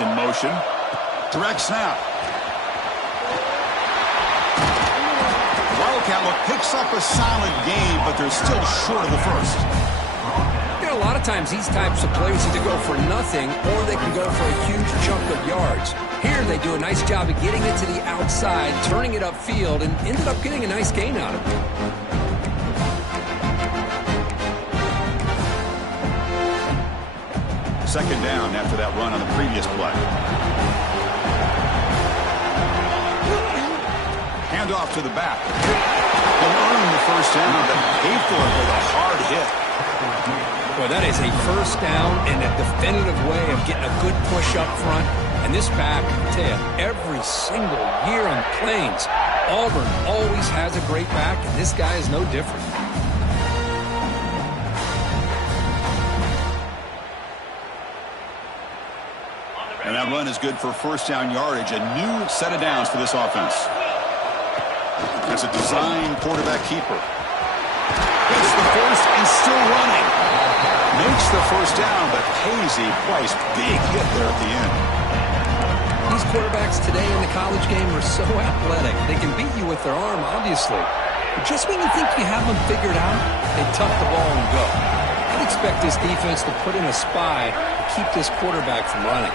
is in motion. Direct snap. Wildcat look picks up a solid gain, but they're still short of the first. A lot of times these types of plays either go for nothing or they can go for a huge chunk of yards. Here they do a nice job of getting it to the outside, turning it upfield, and ended up getting a nice gain out of it. Second down after that run on the previous play. Hand off to the back. He'll earn the first down, but paid for it with a hard hit. Boy, that is a first down and a definitive way of getting a good push up front. And this back, I tell you, every single year on the Plains, Auburn always has a great back, and this guy is no different. And that run is good for first down yardage. A new set of downs for this offense. That's a design quarterback keeper. It's the first and still running. Makes the first down, but pays a price. Big hit there at the end. These quarterbacks today in the college game are so athletic. They can beat you with their arm, obviously. But just when you think you have them figured out, they tuck the ball and go. I'd expect this defense to put in a spy to keep this quarterback from running.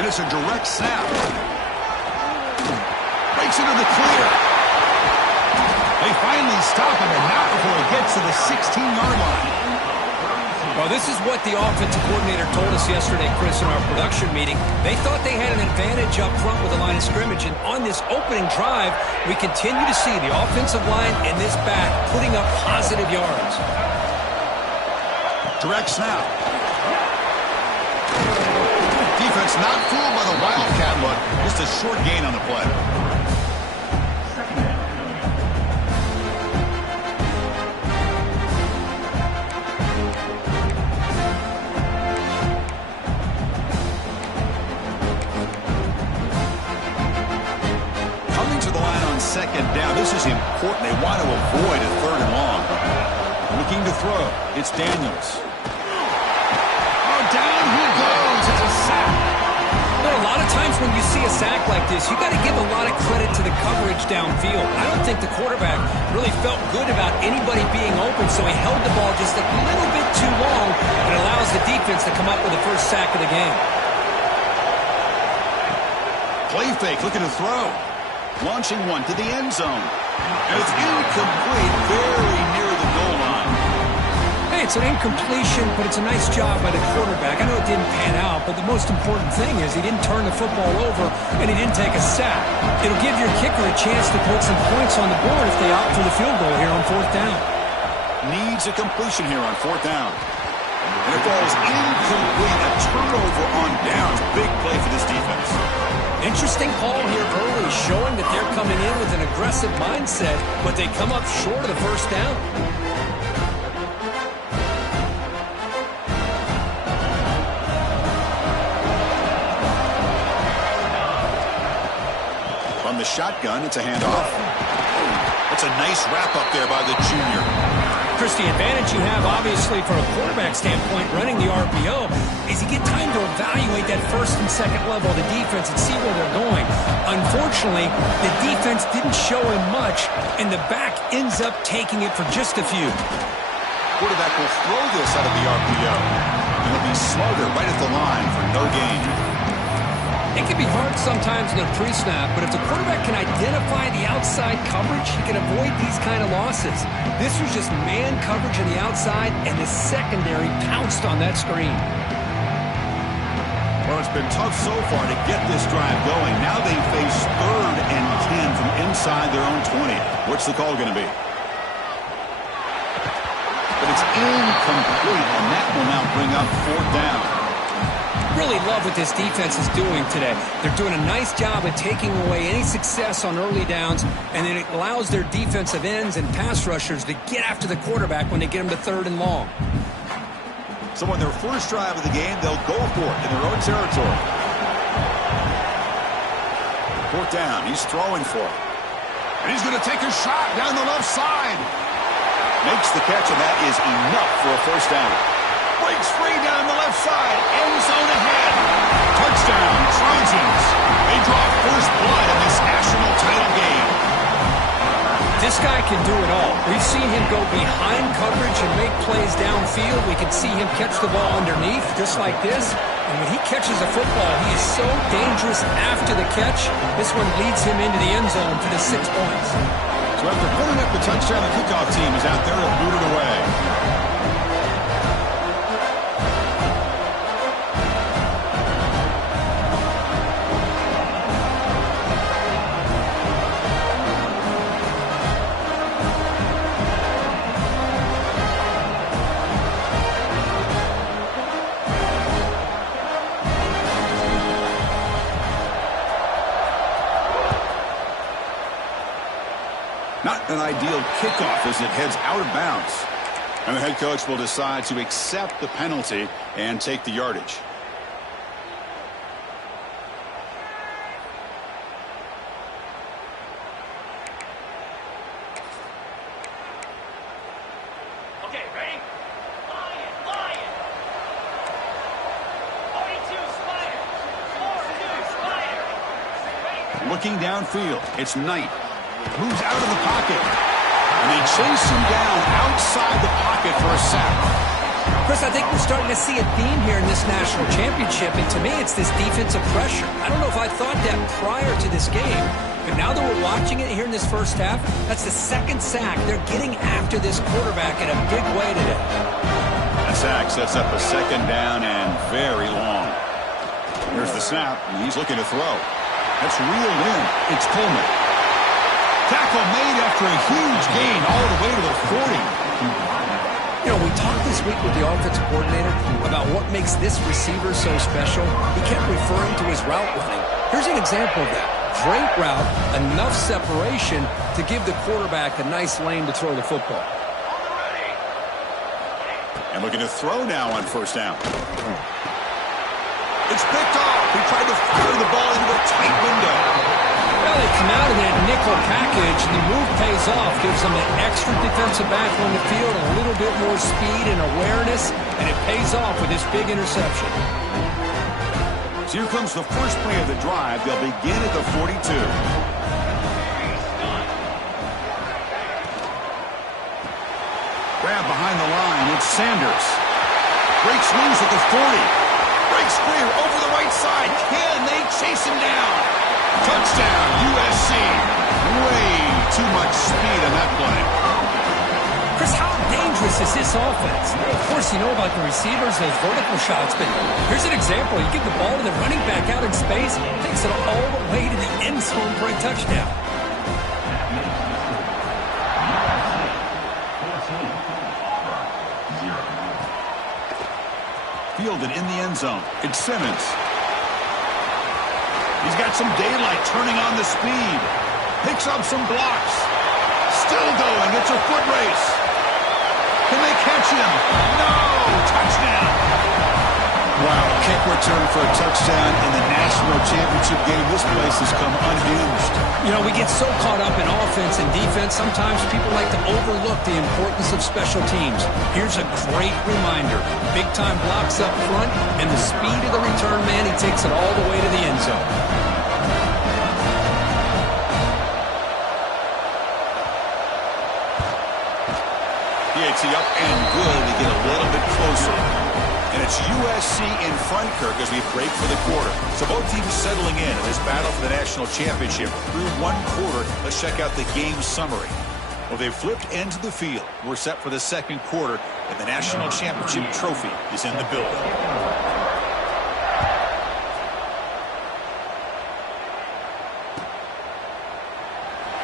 And it's a direct snap. Breaks into the clear. They finally stop him, and not before he gets to the 16-yard line. Well, this is what the offensive coordinator told us yesterday, Chris, in our production meeting. They thought they had an advantage up front with the line of scrimmage, and on this opening drive, we continue to see the offensive line and this back putting up positive yards. Direct snap. Defense not fooled by the Wildcat look. Just a short gain on the play. Second down. This is important. They want to avoid a third and long. Looking to throw. It's Daniels. Oh, down he goes. It's a sack. Well, a lot of times when you see a sack like this, you got to give a lot of credit to the coverage downfield. I don't think the quarterback really felt good about anybody being open, so he held the ball just a little bit too long, and allows the defense to come up with the first sack of the game. Play fake. Looking to throw. Launching one to the end zone. And it's incomplete, very near the goal line. Hey, it's an incompletion, but it's a nice job by the quarterback. I know it didn't pan out, but the most important thing is he didn't turn the football over and he didn't take a sack. It'll give your kicker a chance to put some points on the board if they opt for the field goal here on fourth down. Needs a completion here on fourth down. And it falls incomplete. A turnover on downs. Big play for this defense. Interesting call here early, showing that they're coming in with an aggressive mindset, but they come up short of the first down. From the shotgun, it's a handoff. It's a nice wrap up there by the junior. Chris, the advantage you have, obviously, from a quarterback standpoint, running the RPO, is you get time to evaluate that first and second level of the defense and see where they're going. Unfortunately, the defense didn't show him much, and the back ends up taking it for just a few. Quarterback will throw this out of the RPO. And he'll be smarter right at the line for no gain. It can be hard sometimes in a pre-snap, but if the quarterback can identify the outside coverage, he can avoid these kind of losses. This was just man coverage on the outside, and the secondary pounced on that screen. Well, it's been tough so far to get this drive going. Now they face 3rd and 10 from inside their own 20. What's the call going to be? But it's incomplete, and that will now bring up fourth down. Really love what this defense is doing today. They're doing a nice job of taking away any success on early downs, and then it allows their defensive ends and pass rushers to get after the quarterback when they get them to 3rd and long. So on their first drive of the game, they'll go for it in their own territory. Fourth down, he's throwing for it. And he's going to take a shot down the left side. Makes the catch, and that is enough for a first down. breaks free down the left side. End zone ahead. Touchdown, Trojans. They draw first blood in this national title game. This guy can do it all. We've seen him go behind coverage and make plays downfield. We can see him catch the ball underneath, just like this. And when he catches a football, he is so dangerous after the catch. This one leads him into the end zone for the 6 points. So after putting up the touchdown, the kickoff team is out there to boot it away. Not an ideal kickoff as it heads out of bounds. And the head coach will decide to accept the penalty and take the yardage. Okay, ready? Lion. 42 Spider. 4-2 Spider. Looking downfield, it's Knight. Moves out of the pocket. And they chase him down outside the pocket for a sack. Chris, I think we're starting to see a theme here in this national championship, and to me it's this defensive pressure. I don't know if I thought that prior to this game, but now that we're watching it here in this first half, that's the second sack. They're getting after this quarterback in a big way today. That sack sets up a second down and very long. Here's the snap, and he's looking to throw. That's reeled in. It's Coleman. Tackle made after a huge gain all the way to the 40. You know, we talked this week with the offensive coordinator about what makes this receiver so special. He kept referring to his route running. Here's an example of that. Great route, enough separation to give the quarterback a nice lane to throw the football. And looking to throw now on first down. It's picked off. He tried to fire the ball into a tight window. Well, they come out of that nickel package, and the move pays off, gives them an extra defensive back on the field, a little bit more speed and awareness, and it pays off with this big interception. So here comes the first play of the drive. They'll begin at the 42. Grab behind the line. It's Sanders. Breaks loose at the 40. Breaks clear over the right side. Can they chase him down? Touchdown, USC. Way too much speed on that play. Chris, how dangerous is this offense? Of course, you know about the receivers, those vertical shots, but here's an example. You give the ball to the running back out in space, takes it all the way to the end zone for a touchdown. Fielded in the end zone. It's Simmons. He's got some daylight turning on the speed. Picks up some blocks. Still going. It's a foot race. Can they catch him? No! Touchdown! Wow, kick return for a touchdown in the national championship game. This place has come unhinged. You know, we get so caught up in offense and defense, sometimes people like to overlook the importance of special teams. Here's a great reminder. Big-time blocks up front, and the speed of the return man, he takes it all the way to the end zone. PAT up and good to get a little bit closer. And it's USC in front, Kirk, as we break for the quarter. So both teams settling in this battle for the national championship. Through one quarter, let's check out the game summary. Well, they've flipped into the field. We're set for the second quarter, and the national championship trophy is in the building.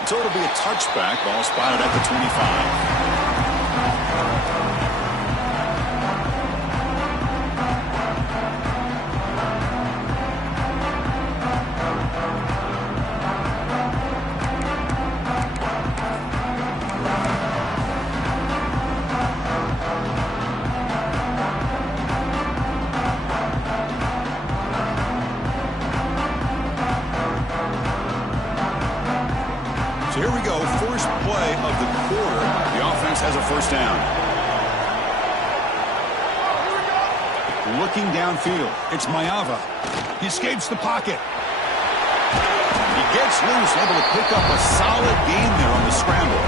So it'll be a touchback. Ball spotted at the 25. So here we go, first play of the quarter. The offense has a first down. looking downfield. It's Mayava. He escapes the pocket. He gets loose, able to pick up a solid gain there on the scramble.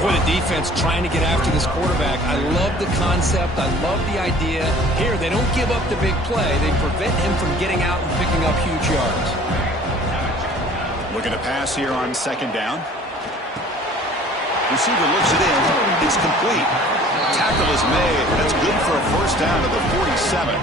Boy, the defense trying to get after this quarterback. I love the concept. I love the idea. Here, they don't give up the big play. They prevent him from getting out and picking up huge yards. Looking to pass here on second down. Receiver looks it in. It's complete. Tackle is made. That's good for a first down to the 47.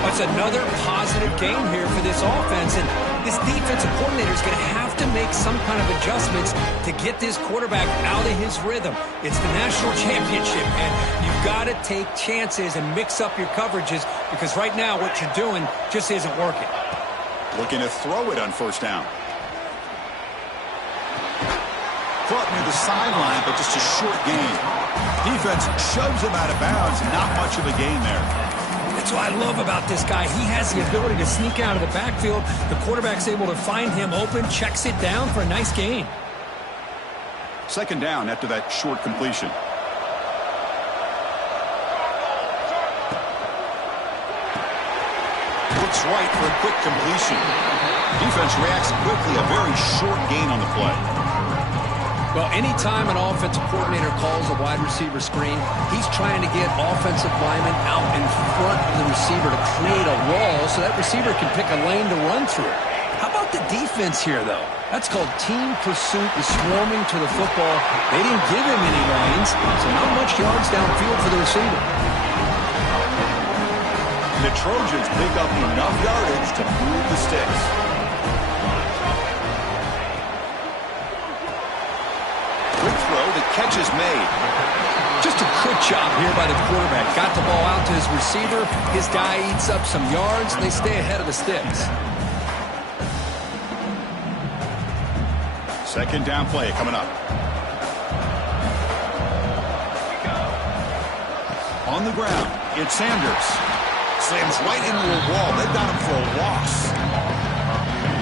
That's another positive game here for this offense, and this defensive coordinator is going to have to make some kind of adjustments to get this quarterback out of his rhythm. It's the national championship, and you've got to take chances and mix up your coverages because right now what you're doing just isn't working. Looking to throw it on first down. Caught near the sideline, but just a short gain. Defense shoves him out of bounds. Not much of a gain there. That's what I love about this guy. He has the ability to sneak out of the backfield. The quarterback's able to find him open, checks it down for a nice gain. Second down after that short completion. Looks right for a quick completion. Defense reacts quickly. A very short gain on the play. Well, anytime an offensive coordinator calls a wide receiver screen, he's trying to get offensive linemen out in front of the receiver to create a wall so that receiver can pick a lane to run through. How about the defense here, though? That's called team pursuit and swarming to the football. They didn't give him any lanes, so not much yards downfield for the receiver. The Trojans pick up enough yardage to move the sticks. Quick throw, the catch is made. Just a quick job here by the quarterback. Got the ball out to his receiver. His guy eats up some yards. They stay ahead of the sticks. Second down play coming up. On the ground, it's Sanders. Slams right into a wall. They've got him for a loss.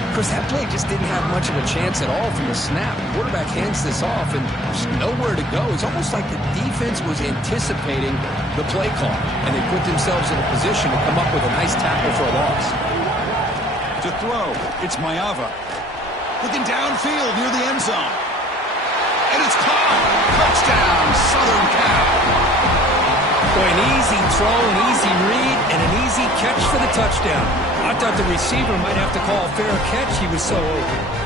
Of course, that play just didn't have much of a chance at all from the snap. The quarterback hands this off, and there's nowhere to go. It's almost like the defense was anticipating the play call, and they put themselves in a position to come up with a nice tackle for a loss. To throw, it's Mayava. Looking downfield near the end zone. And it's caught. Touchdown, Southern Cal. Boy, an easy throw, an easy read, and an easy catch for the touchdown. I thought the receiver might have to call a fair catch. He was so open.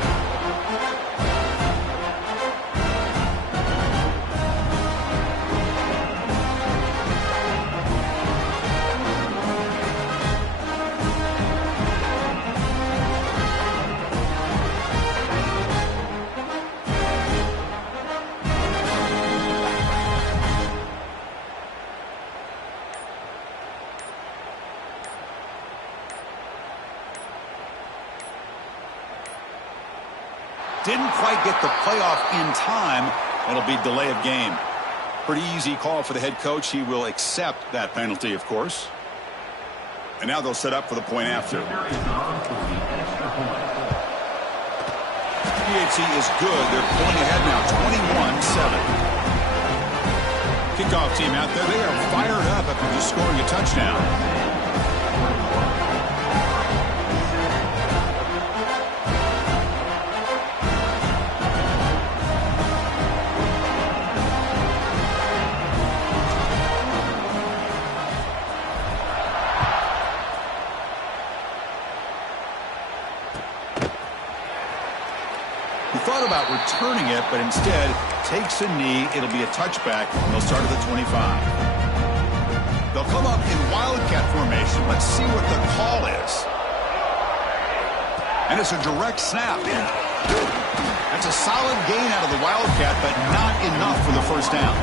Didn't quite get the playoff in time. It'll be delay of game. Pretty easy call for the head coach. He will accept that penalty, of course. And now they'll set up for the point after. PHC is good. They're pulling ahead now, 21-7. Kickoff team out there. They are fired up after just scoring a touchdown. Thought about returning it, but instead takes a knee. It'll be a touchback, and they'll start at the 25. They'll come up in Wildcat formation. Let's see what the call is. And it's a direct snap. That's a solid gain out of the Wildcat, but not enough for the first down.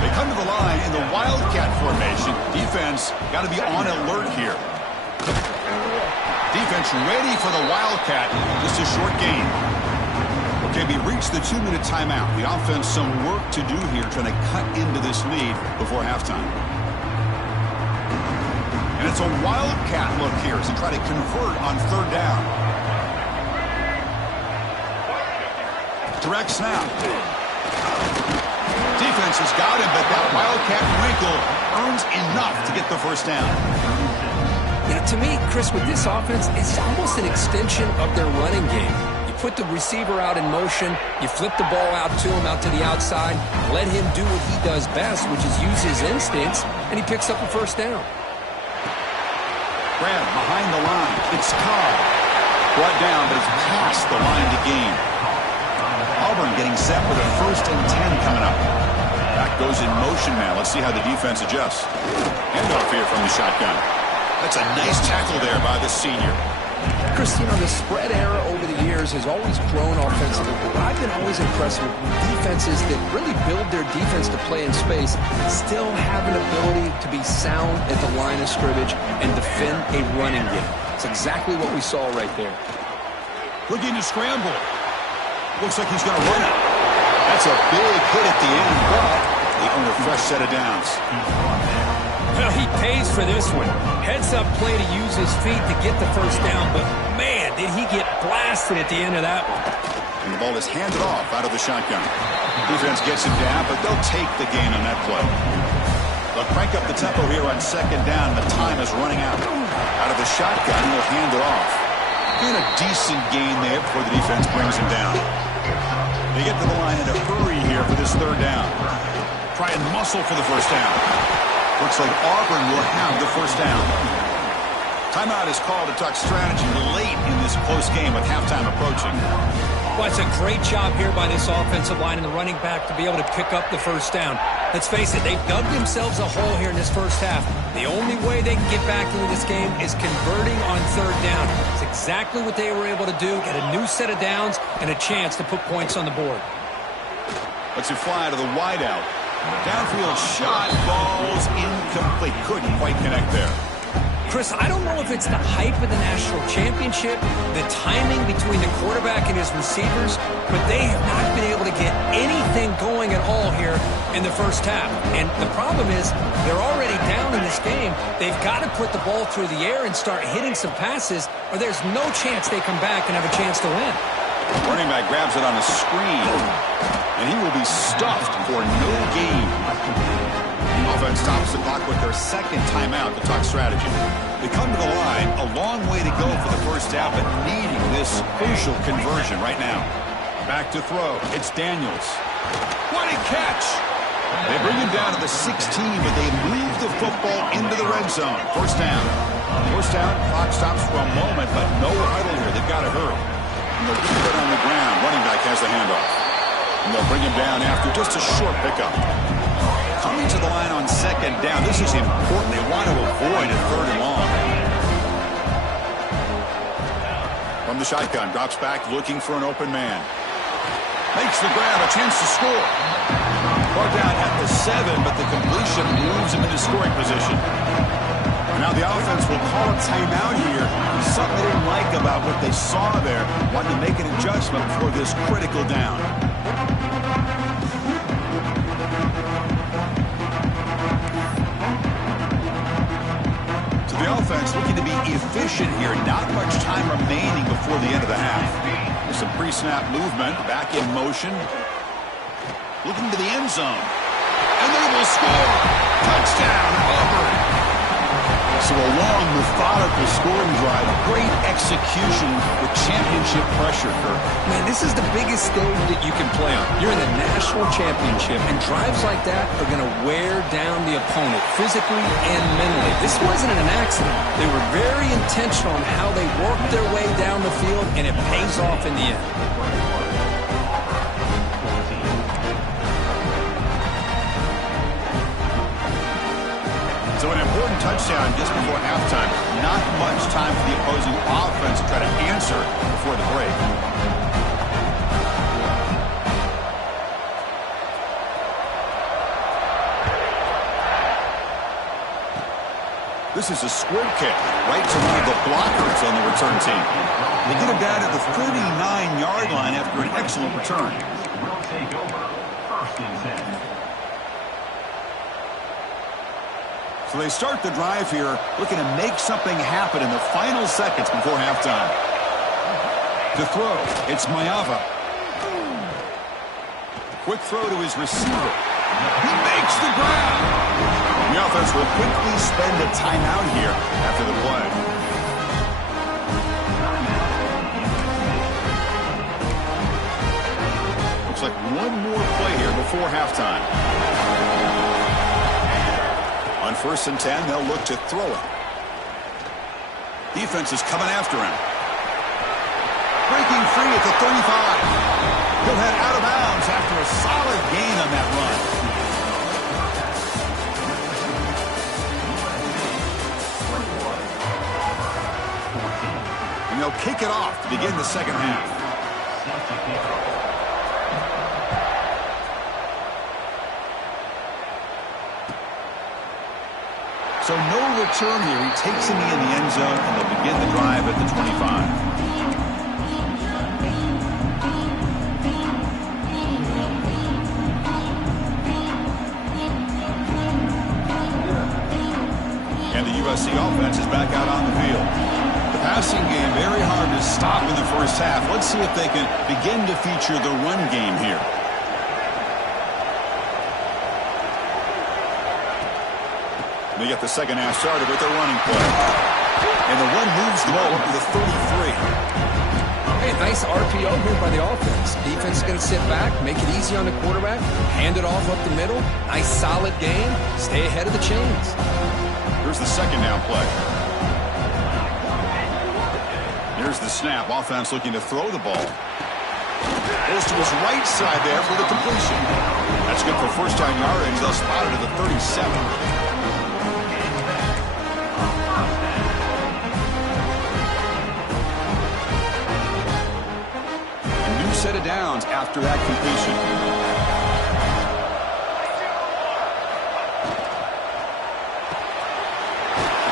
They come to the line in the Wildcat formation. Defense got to be on alert here. Defense ready for the Wildcat. Just a short gain. Okay, we reached the 2-minute timeout. The offense some work to do here, trying to cut into this lead before halftime. And it's a Wildcat look here as they try to convert on third down. Direct snap. defense has got him, but that Wildcat wrinkle earns enough to get the first down. You know, to me, Chris, with this offense, it's almost an extension of their running game. You put the receiver out in motion, you flip the ball out to him, out to the outside, let him do what he does best, which is use his instincts, and he picks up a first down. Grab behind the line. It's Cobb. Brought down, but it's past the line to gain. Auburn getting set with a 1st and 10 coming up. Back goes in motion now. Let's see how the defense adjusts. Handoff here from the shotgun. That's a nice tackle there by the senior. Chris, you know, the spread era over the years has always grown offensively, but I've been always impressed with defenses that really build their defense to play in space, still have an ability to be sound at the line of scrimmage and defend a running game. It's exactly what we saw right there. Looking to scramble. Looks like he's going to run it. That's a big hit at the end, but they earn a fresh set of downs. Well, he pays for this one. Heads-up play to use his feet to get the first down, but, man, did he get blasted at the end of that one. And the ball is handed off out of the shotgun. Defense gets him down, but they'll take the gain on that play. They'll crank up the tempo here on 2nd down. The time is running out. Out of the shotgun, he'll hand it off. Doing a decent gain there before the defense brings him down. They get to the line in a hurry here for this 3rd down. Try and muscle for the first down. Looks like Auburn will have the first down. Timeout is called to talk strategy late in this close game with halftime approaching. Well, it's a great job here by this offensive line and the running back to be able to pick up the first down. Let's face it, they've dug themselves a hole here in this first half. The only way they can get back into this game is converting on 3rd down. It's exactly what they were able to do, get a new set of downs and a chance to put points on the board. Let's it fly to the wideout. Downfield shot, balls incomplete. Couldn't quite connect there. Chris, I don't know if it's the hype of the national championship, the timing between the quarterback and his receivers, but they have not been able to get anything going at all here in the first half. And the problem is they're already down in this game. They've got to put the ball through the air and start hitting some passes, or there's no chance they come back and have a chance to win. Running back grabs it on a screen, and he will be stuffed for no gain. Offense stops the clock with their 2nd timeout to talk strategy. They come to the line, a long way to go for the first down, but needing this crucial conversion right now. Back to throw. It's Daniels. What a catch! They bring him down to the 16, but they move the football into the red zone. First down. First down, clock stops for a moment, but no huddle here. They've got to hurry. And they'll keep it on the ground. Running back has the handoff. And they'll bring him down after just a short pickup. Coming to the line on 2nd down. This is important. They want to avoid a 3rd and long. From the shotgun, drops back looking for an open man. Makes the grab, a chance to score. Brought down at the 7, but the completion moves him into scoring position. Now the offense will call a timeout here. Something they didn't like about what they saw there. Wanted to make an adjustment for this critical down. So the offense looking to be efficient here. Not much time remaining before the end of the half. There's some pre-snap movement. Back in motion. Looking to the end zone. And they will score. Touchdown, Auburn. So a long, methodical scoring drive. Great execution with championship pressure, Kirk. Man, this is the biggest stage that you can play on. You're in the national championship, and drives like that are going to wear down the opponent physically and mentally. This wasn't an accident. They were very intentional on how they worked their way down the field, and it pays off in the end. So an important touchdown just before halftime. Not much time for the opposing offense to try to answer before the break. This is a squib kick right to one of the blockers on the return team. They get him down at the 39-yard line after an excellent return. Will take over 1st and 10. So they start the drive here, looking to make something happen in the final seconds before halftime. To throw, it's Mayava. Quick throw to his receiver. He makes the grab. The offense will quickly spend a timeout here after the play. Looks like one more play here before halftime. On 1st and 10, they'll look to throw it. Defense is coming after him. Breaking free at the 35. He'll head out of bounds after a solid gain on that run. And they'll kick it off to begin the second half. So no return here. He takes him in the end zone, and they'll begin the drive at the 25. And the USC offense is back out on the field. The passing game very hard to stop in the first half. Let's see if they can begin to feature the run game here. They get the second half started with their running play. And the run moves the ball up to the 33. Hey, nice RPO here by the offense. Defense is going to sit back, make it easy on the quarterback, hand it off up the middle. Nice solid game. Stay ahead of the chains. Here's the second down play. Here's the snap. Offense looking to throw the ball. Goes to his right side there for the completion. That's good for first down yardage. They'll spot it at the 37. Set of downs after that completion.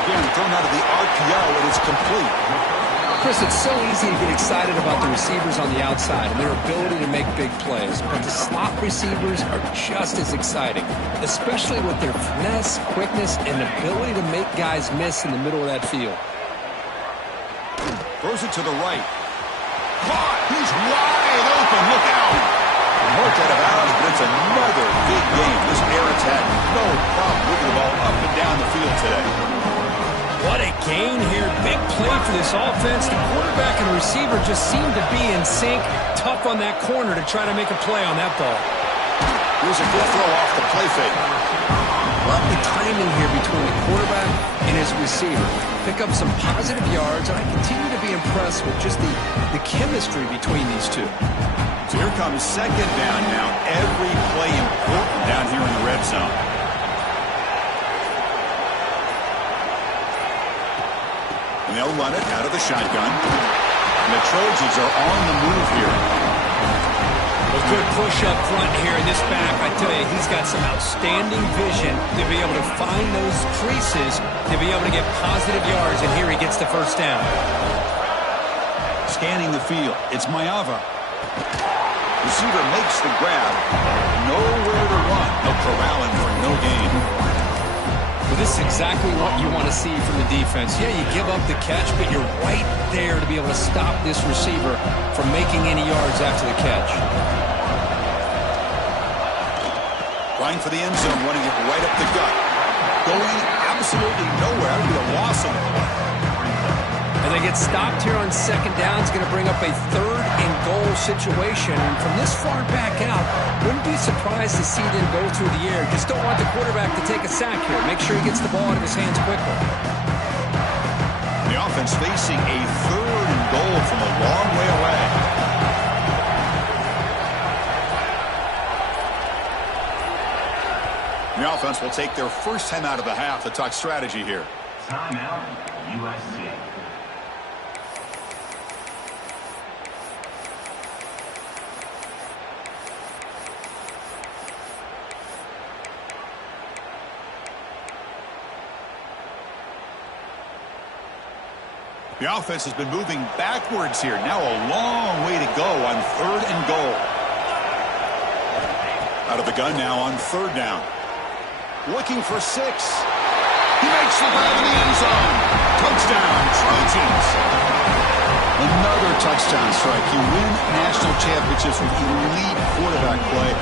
Again, thrown out of the RPO, and it's complete. Chris, it's so easy to get excited about the receivers on the outside and their ability to make big plays, but the slot receivers are just as exciting, especially with their finesse, quickness, and ability to make guys miss in the middle of that field. Throws it to the right. Caught! He's wide open. Look out! Marked out of bounds, but it's another big game. This air attack, no problem moving the ball up and down the field today. What a gain here. Big play for this offense. The quarterback and receiver just seem to be in sync. Tough on that corner to try to make a play on that ball. Here's a good throw off the play fake. Love the timing here between the quarterback and his receiver. Pick up some positive yards, and I continue to be impressed with just the chemistry between these two. So here comes second down now. Every play important down here in the red zone. And they'll run it out of the shotgun. And the Trojans are on the move here. A good push up front here in this back. I tell you, he's got some outstanding vision to be able to find those creases, to be able to get positive yards, and here he gets the first down. Scanning the field, it's Mayava. Receiver makes the grab. Nowhere to run. They'll corral him for no gain. Well, this is exactly what you want to see from the defense. Yeah, you give up the catch, but you're right there to be able to stop this receiver from making any yards after the catch. Going for the end zone, running it right up the gut. Going absolutely nowhere. That would be a loss on the play. And they get stopped here on second down. It's going to bring up a 3rd and goal situation. And from this far back out, wouldn't be surprised to see them go through the air. Just don't want the quarterback to take a sack here. Make sure he gets the ball out of his hands quickly. The offense facing a 3rd and goal from a long way away. The offense will take their first time out of the half to talk strategy here. Timeout, USC. The offense has been moving backwards here. Now a long way to go on 3rd and goal. Out of the gun now on 3rd down. Looking for 6. He makes the grab in the end zone. Touchdown, Trojans. Another touchdown strike. You win national championships with elite quarterback play.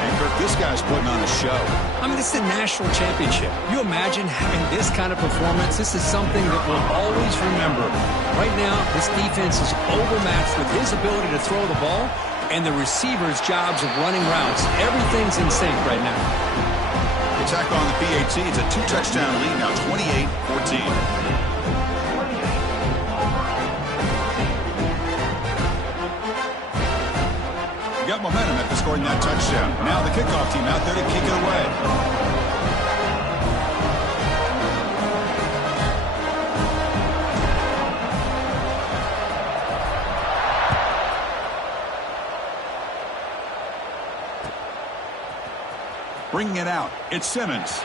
And Kirk, this guy's putting on a show. I mean, this is a national championship. You imagine having this kind of performance? This is something that we'll always remember. Right now, this defense is overmatched with his ability to throw the ball and the receivers' jobs of running routes. Everything's in sync right now. Attack on the PAT. It's a 2-touchdown lead now, 28-14. Got momentum after scoring that touchdown. Now the kickoff team out there to kick it away. Bringing it out, it's Simmons.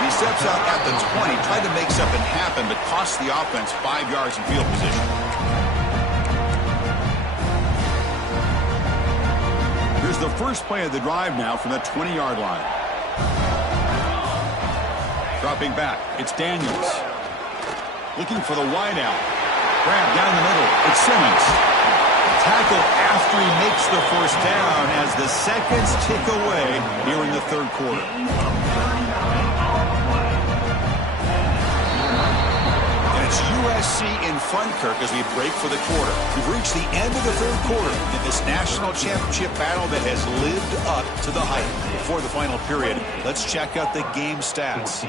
He steps out at the 20, tried to make something happen, but cost the offense 5 yards in field position. Here's the first play of the drive now from the 20-yard line. Dropping back, it's Daniels. Looking for the wideout. Grab down the middle, it's Simmons. Tackle after he makes the first down as the seconds tick away here in the third quarter. It's USC in front, Kirk, as we break for the quarter. We've reached the end of the third quarter in this national championship battle that has lived up to the hype. Before the final period, let's check out the game stats.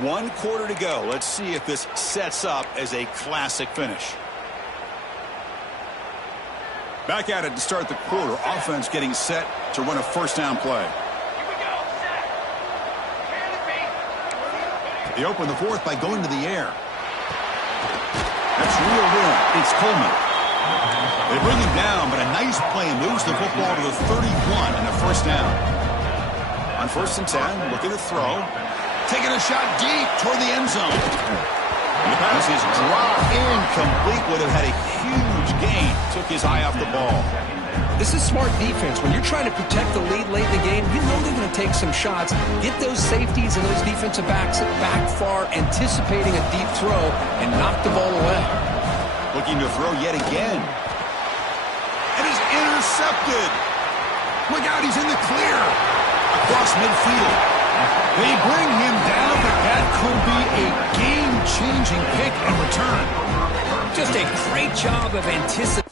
1 quarter to go. Let's see if this sets up as a classic finish. Back at it to start the quarter. Offense getting set to run a first down play. They open the fourth by going to the air. That's reeled in. It's Coleman. They bring him down, but a nice play moves the football to the 31 and a first down. On 1st and 10, looking to throw. Taking a shot deep toward the end zone. And the pass is dropped incomplete. Would have had a huge gain. Took his eye off the ball. This is smart defense. When you're trying to protect the lead late in the game, you know they're going to take some shots. Get those safeties and those defensive backs back far, anticipating a deep throw, and knock the ball away. Looking to throw yet again. It is intercepted. Look out, he's in the clear. Across midfield. They bring him down, but that could be a game-changing pick and return. Just a great job of anticipating.